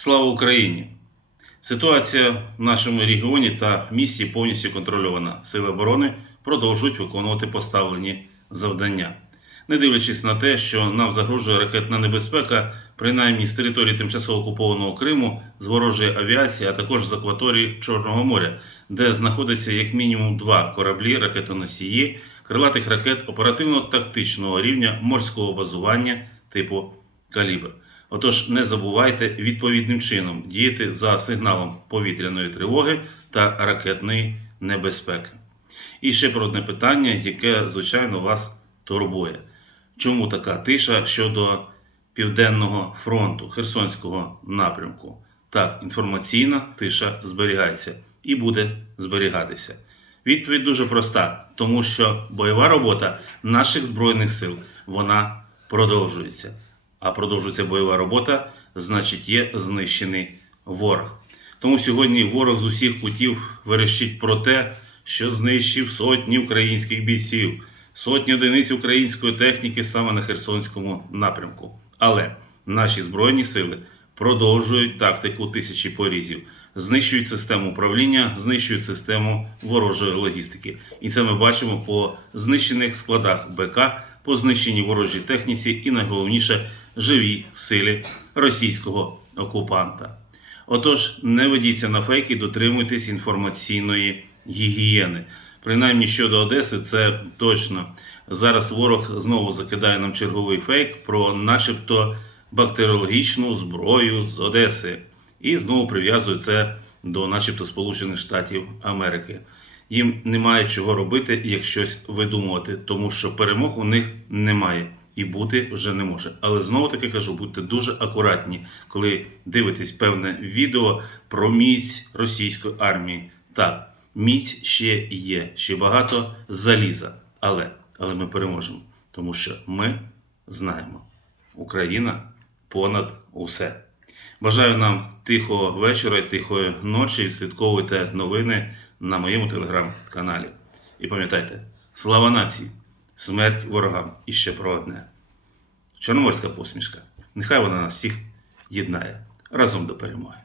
Слава Україні! Ситуація в нашому регіоні та місті повністю контрольована. Сили оборони продовжують виконувати поставлені завдання. Не дивлячись на те, що нам загрожує ракетна небезпека, принаймні з території тимчасово окупованого Криму, з ворожої авіації, а також з акваторії Чорного моря, де знаходиться як мінімум два кораблі ракетоносії, крилатих ракет оперативно-тактичного рівня морського базування типу Калібр. Отож, не забувайте відповідним чином діяти за сигналом повітряної тривоги та ракетної небезпеки. І ще про одне питання, яке, звичайно, вас турбує. Чому така тиша щодо Південного фронту Херсонського напрямку? Так, інформаційна тиша зберігається і буде зберігатися. Відповідь дуже проста, тому що бойова робота наших збройних сил вона продовжується. А продовжується бойова робота, значить, є знищений ворог. Тому сьогодні ворог з усіх кутів верещить про те, що знищив сотні українських бійців, сотні одиниць української техніки саме на Херсонському напрямку. Але наші збройні сили продовжують тактику тисячі порізів, знищують систему управління, знищують систему ворожої логістики. І це ми бачимо по знищених складах БК, по знищеній ворожій техніці і найголовніше живій силі російського окупанта. Отож, не ведіться на фейки, дотримуйтесь інформаційної гігієни. Принаймні щодо Одеси, це точно. Зараз ворог знову закидає нам черговий фейк про начебто бактеріологічну зброю з Одеси. І знову прив'язує це до начебто Сполучених Штатів Америки. Їм немає чого робити, як щось видумувати, тому що перемог у них немає і бути вже не може. Але знову таки кажу, будьте дуже акуратні, коли дивитесь певне відео про міць російської армії. Так, міць ще є, ще багато заліза. Але, але ми переможемо, тому що ми знаємо, Україна понад усе. Бажаю нам тихого вечора і тихої ночі. Слідковуйте новини на моєму телеграм-каналі. І пам'ятайте, слава нації, смерть ворогам і ще про одне. Чорноморська посмішка. Нехай вона нас всіх єднає разом до перемоги.